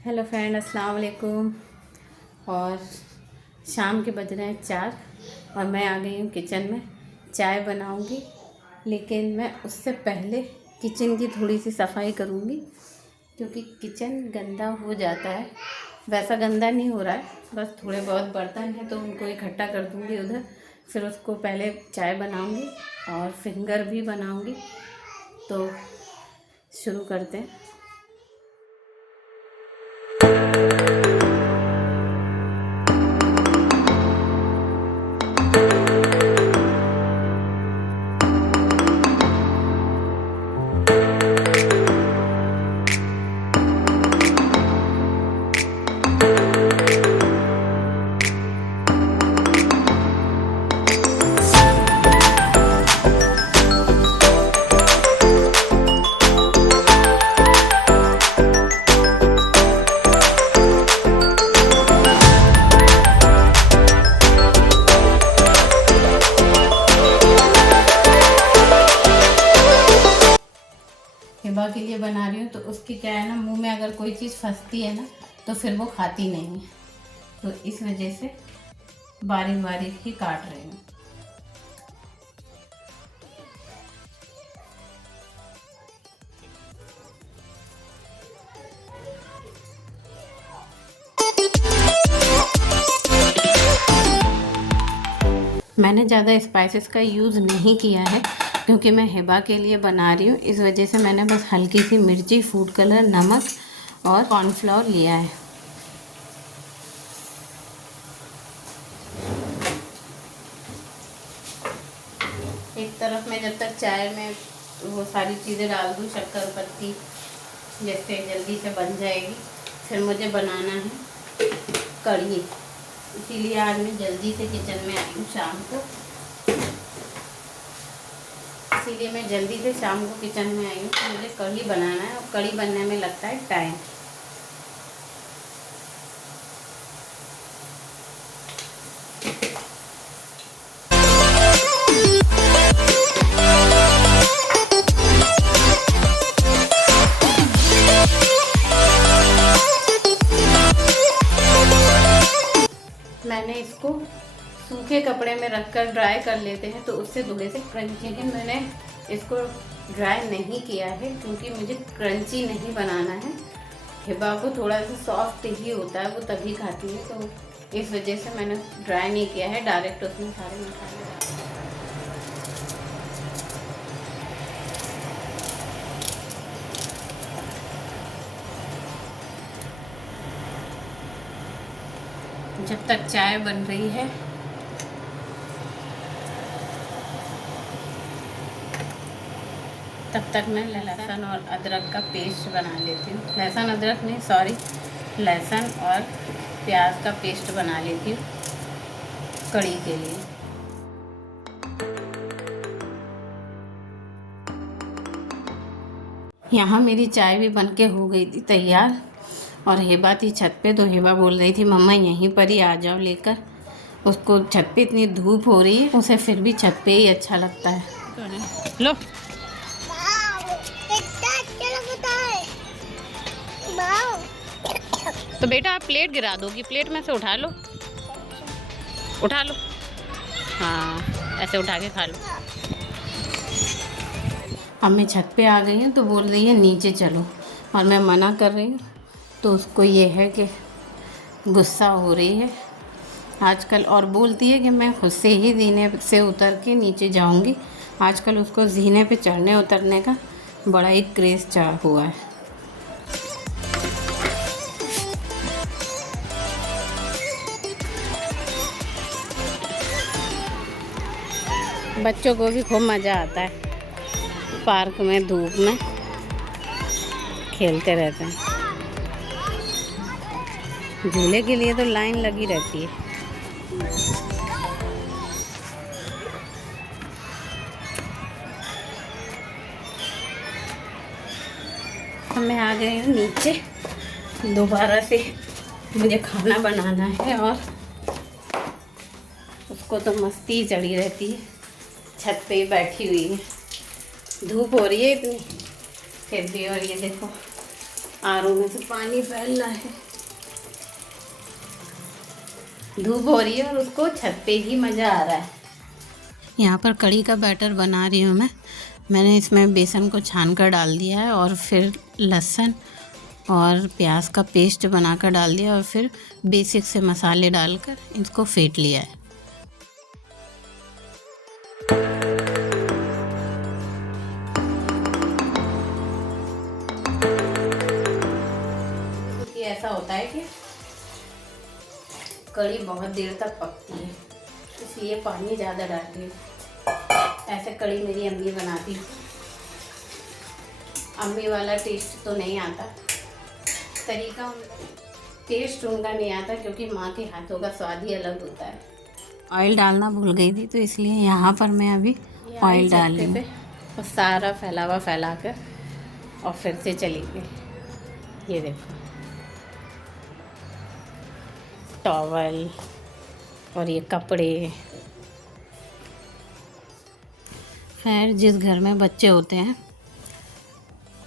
Hello friend, अस्सलाम वालेकुम। और शाम के बज रहे हैं 4 और मैं आ गई हूँ किचन में। चाय बनाऊँगी, लेकिन मैं उससे पहले किचन की थोड़ी सी सफाई करूँगी, क्योंकि किचन गंदा हो जाता है। वैसा गंदा नहीं हो रहा है, बस थोड़े बहुत बर्तन हैं तो उनको इकट्ठा कर दूँगी उधर। फिर उसको पहले चाय बनाऊँगी और फिंगर भी बनाऊँगी। तो शुरू करते हैं। हिबा के लिए बना रही हूँ तो उसकी क्या है ना, मुंह में अगर कोई चीज़ फंसती है ना तो फिर वो खाती नहीं है। तो इस वजह से बारीक बारीक ही काट रही हूँ। मैंने ज़्यादा स्पाइसेस का यूज़ नहीं किया है, क्योंकि मैं हिबा के लिए बना रही हूँ। इस वजह से मैंने बस हल्की सी मिर्ची, फूड कलर, नमक और कॉर्नफ्लोर लिया है। एक तरफ मैं जब तक चाय में वो सारी चीज़ें डाल दूँ, शक्कर पत्ती, जैसे जल्दी से बन जाएगी। फिर मुझे बनाना है कढ़ी, इसीलिए आज मैं जल्दी से किचन में आई हूँ शाम को। इसीलिए मैं जल्दी से शाम को किचन में आई हूँ तो मुझे कढ़ी बनाना है, और कढ़ी बनने में लगता है टाइम। मैंने इसको सूखे कपड़े में रखकर ड्राई कर लेते हैं तो उससे थोड़े से क्रंची है। मैंने इसको ड्राई नहीं किया है क्योंकि मुझे क्रंची नहीं बनाना है। हिबा को थोड़ा सा सॉफ्ट ही होता है, वो तभी खाती है, तो इस वजह से मैंने ड्राई नहीं किया है। डायरेक्ट उसमें सारे मसाले जब तक चाय बन रही है तब तक मैं लहसुन और अदरक का पेस्ट बना लेती हूँ। लहसुन अदरक नहीं, सॉरी, लहसुन और प्याज का पेस्ट बना लेती हूँ कढ़ी के लिए। यहाँ मेरी चाय भी बनके हो गई थी तैयार, और हिबा थी छत पे, तो हिबा बोल रही थी मम्मा यहीं पर ही आ जाओ लेकर। उसको छत पे इतनी धूप हो रही है, उसे फिर भी छत पे ही अच्छा लगता है। लो तो बेटा आप प्लेट गिरा दोगी, प्लेट में से उठा लो, उठा लो। हाँ, ऐसे उठा के खा लो। अब मैं छत पे आ गई हूँ तो बोल रही है नीचे चलो, और मैं मना कर रही हूँ। तो उसको ये है कि गुस्सा हो रही है आजकल, और बोलती है कि मैं खुद से ही जीने से उतर के नीचे जाऊँगी। आजकल उसको जीने पे चढ़ने उतरने का बड़ा ही क्रेज़ चढ़ा हुआ है। बच्चों को भी खूब मज़ा आता है, पार्क में धूप में खेलते रहते हैं। झूले के लिए तो लाइन लगी रहती है। मैं आ गई हूँ नीचे दोबारा से। मुझे खाना बनाना है और उसको तो मस्ती चढ़ी रहती है, छत पे ही बैठी हुई है। धूप हो रही है इतनी फिर भी, और ये देखो आरओ में से पानी फैल रहा है, धूप हो रही है और उसको छत पे ही मज़ा आ रहा है। यहाँ पर कढ़ी का बैटर बना रही हूँ मैंने इसमें बेसन को छान कर डाल दिया है और फिर लहसुन और प्याज का पेस्ट बनाकर डाल दिया और फिर बेसिक से मसाले डालकर इसको फेंट लिया है। ऐसा होता है कि कढ़ी बहुत देर तक पकती है, इसलिए पानी ज़्यादा डालती हूँ। ऐसे कढ़ी मेरी अम्मी बनाती है, अम्मी वाला टेस्ट तो नहीं आता, तरीका टेस्ट उनका नहीं आता, क्योंकि माँ के हाथों का स्वाद ही अलग होता है। ऑयल डालना भूल गई थी, तो इसलिए यहाँ पर मैं अभी ऑयल डाल रही हूँ और सारा फैला कर और फिर से चली गई। ये देखो टॉवल और ये कपड़े। खैर, जिस घर में बच्चे होते हैं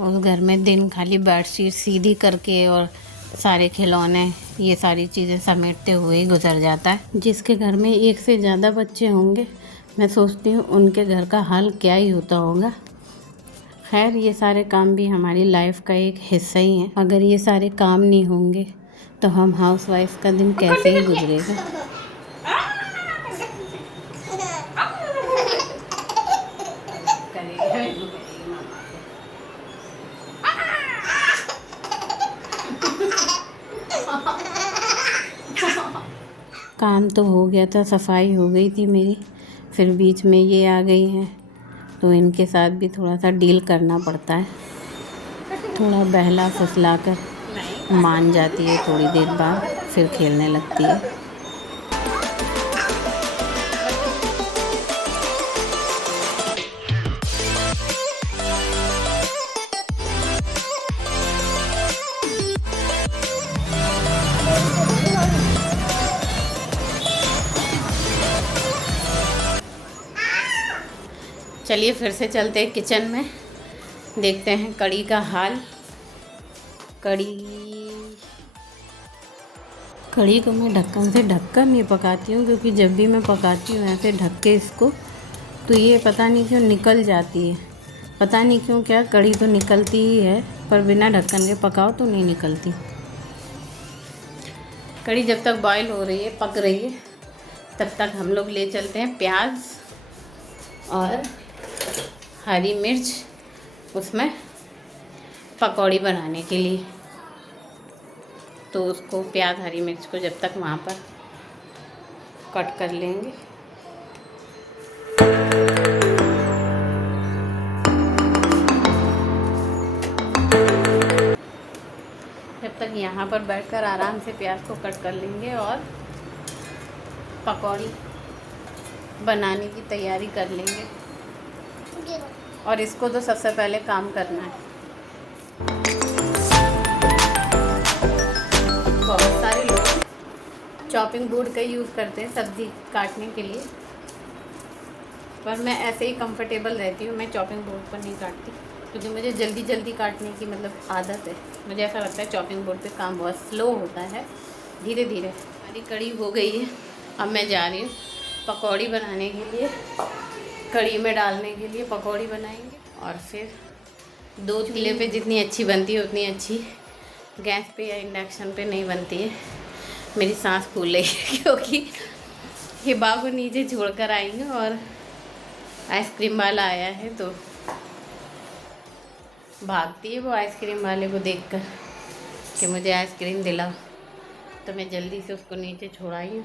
उस घर में दिन खाली बेडशीट सीधी करके और सारे खिलौने ये सारी चीज़ें समेटते हुए ही गुजर जाता है। जिसके घर में एक से ज़्यादा बच्चे होंगे, मैं सोचती हूँ उनके घर का हाल क्या ही होता होगा। खैर, ये सारे काम भी हमारी लाइफ का एक हिस्सा ही है। अगर ये सारे काम नहीं होंगे तो हम हाउसवाइफ का दिन कैसे ही गुजरेगा। काम तो हो गया था, सफाई हो गई थी मेरी, फिर बीच में ये आ गई हैं, तो इनके साथ भी थोड़ा सा डील करना पड़ता है। थोड़ा बहला फुसला कर मान जाती है, थोड़ी देर बाद फिर खेलने लगती है। चलिए फिर से चलते हैं किचन में, देखते हैं कढ़ी का हाल। कढ़ी को मैं ढक्कन से ढककर नहीं पकाती हूँ, क्योंकि जब भी मैं पकाती हूँ ऐसे ढक के इसको, तो ये पता नहीं क्यों निकल जाती है। पता नहीं क्यों, क्या कढ़ी तो निकलती ही है, पर बिना ढक्कन के पकाओ तो नहीं निकलती। कढ़ी जब तक बॉईल हो रही है, पक रही है, तब तक हम लोग ले चलते हैं प्याज और हरी मिर्च उसमें पकौड़ी बनाने के लिए। तो उसको प्याज हरी मिर्च को जब तक वहाँ पर कट कर लेंगे। जब तक यहाँ पर बैठकर आराम से प्याज को कट कर लेंगे और पकौड़ी बनाने की तैयारी कर लेंगे। और इसको तो सबसे पहले काम करना है। बहुत सारे लोग चॉपिंग बोर्ड का यूज़ करते हैं सब्ज़ी काटने के लिए, पर मैं ऐसे ही कंफर्टेबल रहती हूँ। मैं चॉपिंग बोर्ड पर नहीं काटती, क्योंकि मुझे जल्दी जल्दी काटने की आदत है। मुझे ऐसा लगता है चॉपिंग बोर्ड पे काम बहुत स्लो होता है, धीरे धीरे। हमारी कढ़ी हो गई है, अब मैं जा रही हूँ पकौड़ी बनाने के लिए। कढ़ी में डालने के लिए पकौड़ी बनाएंगे, और फिर 2 चूल्हे पे जितनी अच्छी बनती है उतनी अच्छी गैस पे या इंडक्शन पे नहीं बनती है। मेरी सांस फूल रही है, क्योंकि हिबा को नीचे छोड़कर आई हूँ और आइसक्रीम वाला आया है, तो भागती है वो आइसक्रीम वाले को देखकर कि मुझे आइसक्रीम दिलाओ। तो मैं जल्दी से उसको नीचे छोड़ाई हूँ।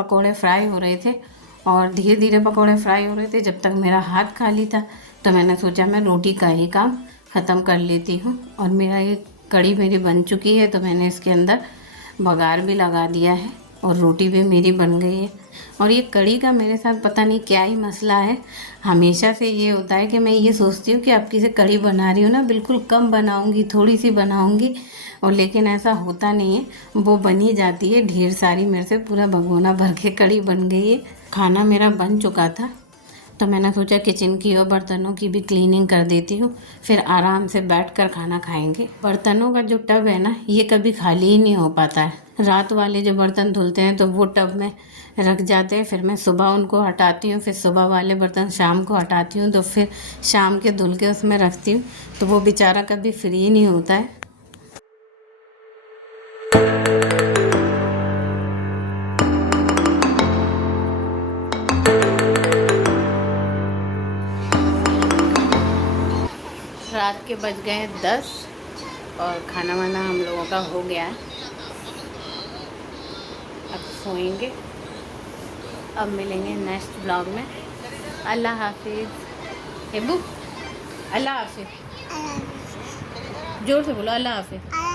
पकोड़े फ्राई हो रहे थे और धीरे धीरे पकोड़े फ्राई हो रहे थे। जब तक मेरा हाथ खाली था तो मैंने सोचा मैं रोटी का ही काम ख़त्म कर लेती हूँ। और मेरा ये कढ़ी मेरी बन चुकी है, तो मैंने इसके अंदर बघार भी लगा दिया है और रोटी भी मेरी बन गई है। और ये कढ़ी का मेरे साथ पता नहीं क्या ही मसला है, हमेशा से ये होता है कि मैं ये सोचती हूँ कि अब किसी कढ़ी बना रही हूँ ना, बिल्कुल कम बनाऊँगी, थोड़ी सी बनाऊँगी, और लेकिन ऐसा होता नहीं है, वो बन ही जाती है ढेर सारी। मेरे से पूरा भगोना भर के कढ़ी बन गई है। खाना मेरा बन चुका था तो मैंने सोचा किचन की और बर्तनों की भी क्लीनिंग कर देती हूँ, फिर आराम से बैठकर खाना खाएंगे। बर्तनों का जो टब है ना, ये कभी खाली ही नहीं हो पाता है। रात वाले जो बर्तन धुलते हैं तो वो टब में रख जाते हैं, फिर मैं सुबह उनको हटाती हूँ, फिर सुबह वाले बर्तन शाम को हटाती हूँ, तो फिर शाम के धुल के उसमें रखती हूँ, तो वो बेचारा कभी फ्री नहीं होता है। रात के बज गए 10 और खाना वाना हम लोगों का हो गया है। अब सोएंगे। अब मिलेंगे नेक्स्ट ब्लॉग में। अल्लाह हाफिज़। हेबू, अल्लाह हाफिज़। जोर से बोलो, अल्लाह हाफिज़।